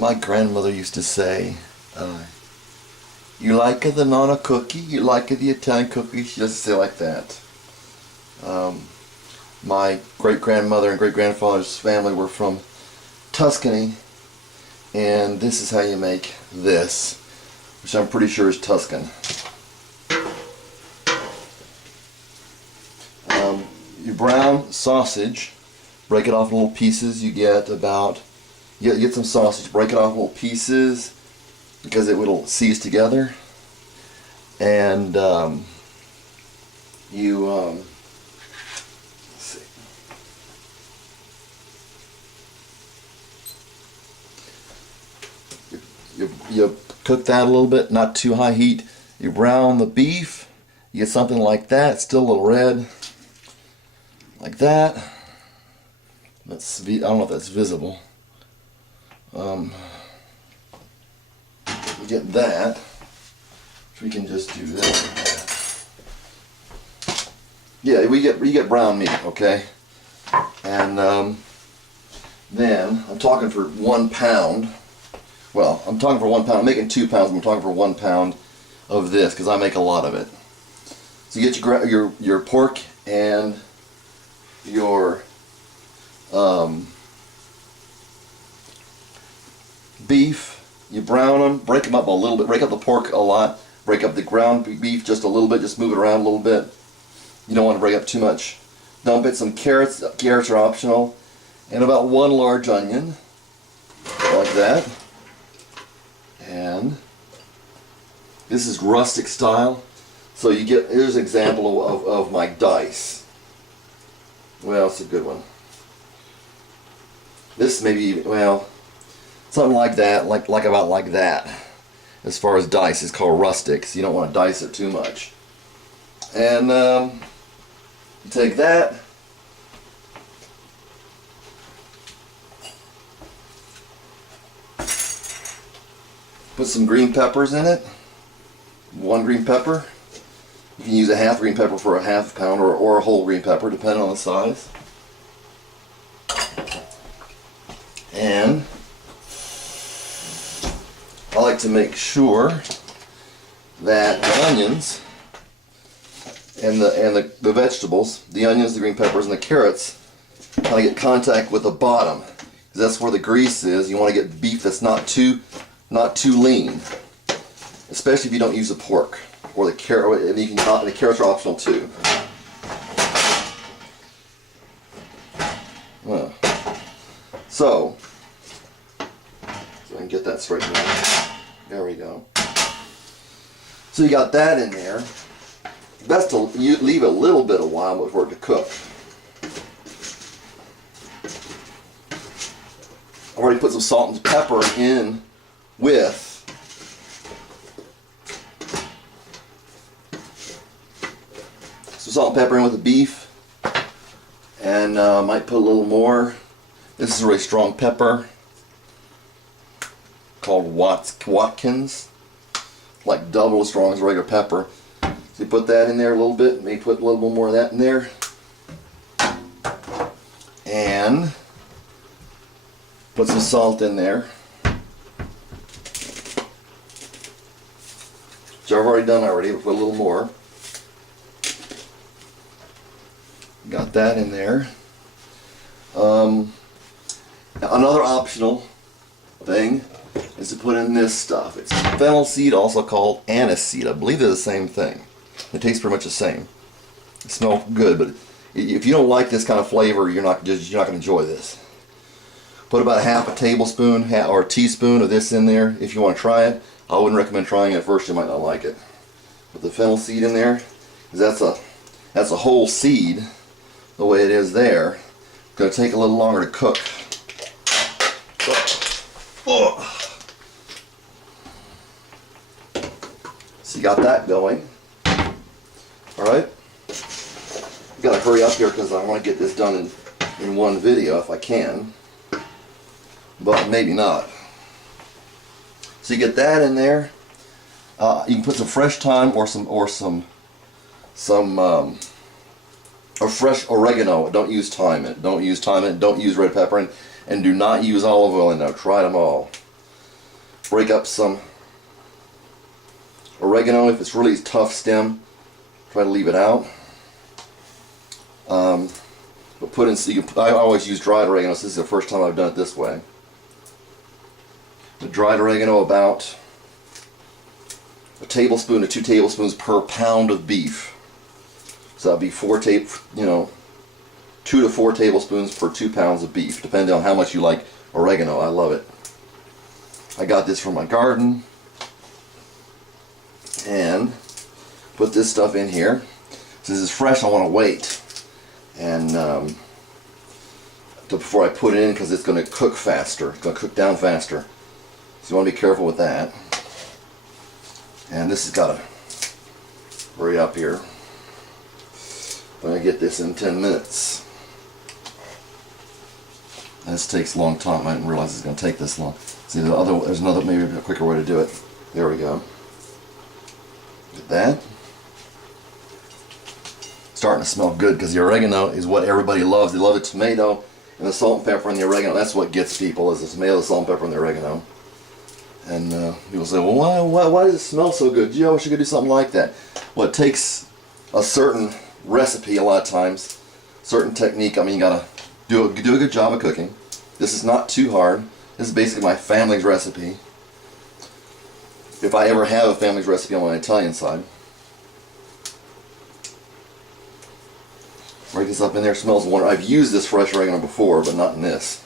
My grandmother used to say, you like the Nonna cookie? You like the Italian cookie? She doesn't say it like that. My great-grandmother and great-grandfather's family were from Tuscany, and this is how you make this, which I'm pretty sure is Tuscan. You brown sausage, break it off in little pieces. You get some sausage, break it off in little pieces because it will seize together, and let's see. You cook that a little bit, not too high heat. You brown the beef. You get something like that, still a little red, like that. I don't know if that's visible. You get that. We can just do this. Yeah, we get brown meat, okay? And then I'm talking for 1 pound. Well, I'm talking for 1 pound. I'm making 2 pounds. I'm talking for 1 pound of this because I make a lot of it. So you get your pork and your beef. You brown them, break them up a little bit, break up the pork a lot, break up the ground beef just a little bit, just move it around a little bit. You don't want to break up too much. Dump in some carrots. Carrots are optional, and about 1 large onion, like that. And this is rustic style. So you get, here's an example of my dice. Well, it's a good one. This maybe, well, something like that, about like that. As far as dice, it's called rustic, so you don't want to dice it too much. And you take that, put some green peppers in it. 1 green pepper. You can use a half green pepper for a half pound, or a whole green pepper, depending on the size. And I like to make sure that the onions and the vegetables, the onions, the green peppers, and the carrots, kind of get contact with the bottom, because that's where the grease is. You want to get beef that's not too lean, especially if you don't use the pork or the carrot. And the carrots are optional too. Well, so I can get that straightened out. There we go. So you got that in there. Best to leave a little bit of while before it to cook. I've already put some salt and pepper in with some salt and pepper in with the beef, and might put a little more. This is a really strong pepper called Watkins, like double as strong as regular pepper. So you put that in there a little bit, maybe put a little bit more of that in there, and put some salt in there, which I've already done already, but put a little more. Got that in there. Another optional thing is to put in this stuff. It's fennel seed, also called anise seed. I believe they're the same thing. It tastes pretty much the same. It smells good, but if you don't like this kind of flavor, you're not going to enjoy this. Put about half a tablespoon or a teaspoon of this in there if you want to try it. I wouldn't recommend trying it at first. You might not like it. Put the fennel seed in there, because that's a whole seed. The way it is there, it's going to take a little longer to cook. So you got that going. Alright. You got to hurry up here because I want to get this done in one video if I can. But maybe not. So you get that in there. You can put some fresh thyme or some fresh oregano. Don't use thyme. Don't use red pepper, and do not use olive oil in there. Try them all. break up some oregano. If it's really tough stem, try to leave it out. But put in, I always use dried oregano, so this is the first time I've done it this way. The dried oregano, about a tablespoon to 2 tablespoons per pound of beef. So that'd be 2 to 4 tablespoons per 2 pounds of beef, depending on how much you like oregano. I love it. I got this from my garden, and put this stuff in here. Since this is fresh, I want to wait and before I put it in, because it's going to cook faster. It's going to cook down faster. So you want to be careful with that. And this has got to hurry up here. I'm going to get this in 10 minutes. And this takes a long time. I didn't realize it's going to take this long. See, there's another, maybe a quicker way to do it. There we go. Get that. Starting to smell good, because the oregano is what everybody loves. They love the tomato and the salt and pepper and the oregano. That's what gets people, is the tomato, the salt and pepper, and the oregano. And people say, well, why does it smell so good? Gee, I wish you could do something like that. Well, it takes a certain recipe a lot of times, certain technique. I mean, you gotta do a good job of cooking. This is not too hard. This is basically my family's recipe. If I ever have a family's recipe on my Italian side. Break this up in there. It smells wonderful. I've used this fresh oregano before, but not in this.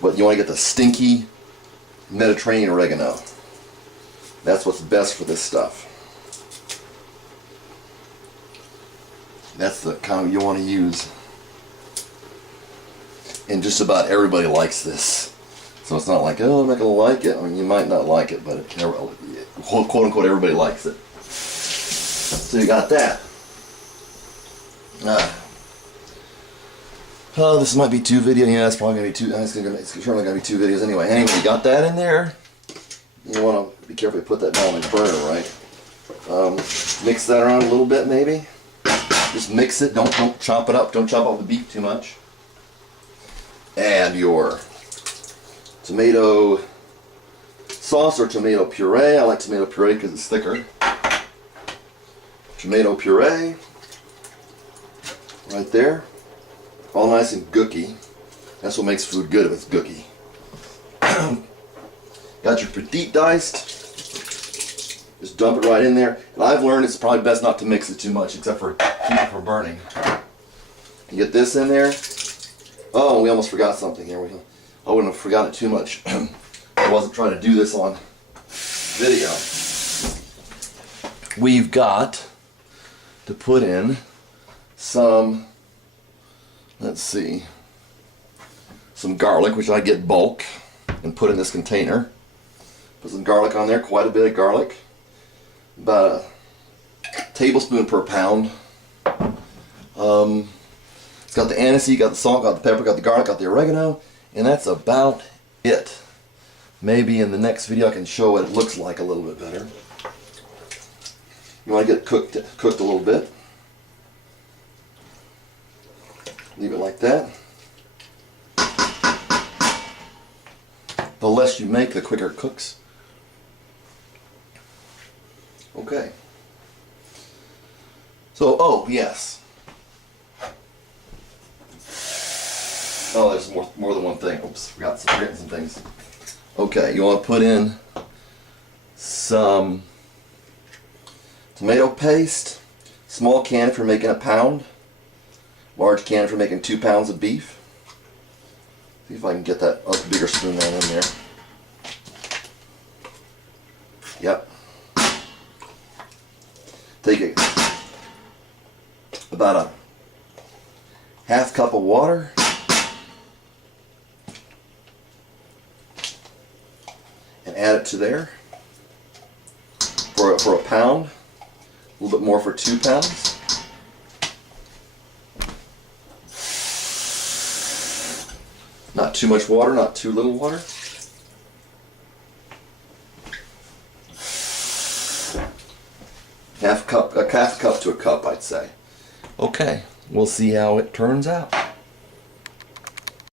But you want to get the stinky Mediterranean oregano. That's what's best for this stuff. That's the kind you want to use. And just about everybody likes this. So it's not like, oh, I'm not going to like it. I mean, you might not like it, but quote unquote, everybody likes it. So you got that. Oh, this might be 2 videos. Yeah, it's probably going to be 2. It's certainly going to be 2 videos anyway. Anyway, you got that in there. You want to be careful to put that down in the burner, right? Mix that around a little bit, maybe. Just mix it. Don't chop it up. Don't chop up the beef too much. Add your tomato sauce or tomato puree. I like tomato puree because it's thicker. Tomato puree. Right there. All nice and gooky. That's what makes food good, if it's gooky. Got your petite diced. Just dump it right in there. And I've learned it's probably best not to mix it too much, except for keep it from burning. You get this in there. Oh, we almost forgot something here. I wouldn't have forgotten it too much. I wasn't trying to do this on video. We've got to put in some, let's see, some garlic, which I get bulk and put in this container. Put some garlic on there, quite a bit of garlic. About a tablespoon per pound. It's got the anise, got the salt, got the pepper, got the garlic, got the oregano, and that's about it. Maybe in the next video I can show what it looks like a little bit better. You want to get it cooked a little bit. Leave it like that. The less you make, the quicker it cooks. Okay. So, oh, yes. Oh, there's more than one thing. Oops, forgetting some things. Okay, you want to put in some tomato paste. Small can if you're making a pound. Large can if you're making 2 pounds of beef. See if I can get that bigger spoon down in there. Yep. Take about a half cup of water. And add it to there for a pound. A little bit more for 2 pounds. Not too much water, not too little water. A half cup to a cup, I'd say. Okay, we'll see how it turns out.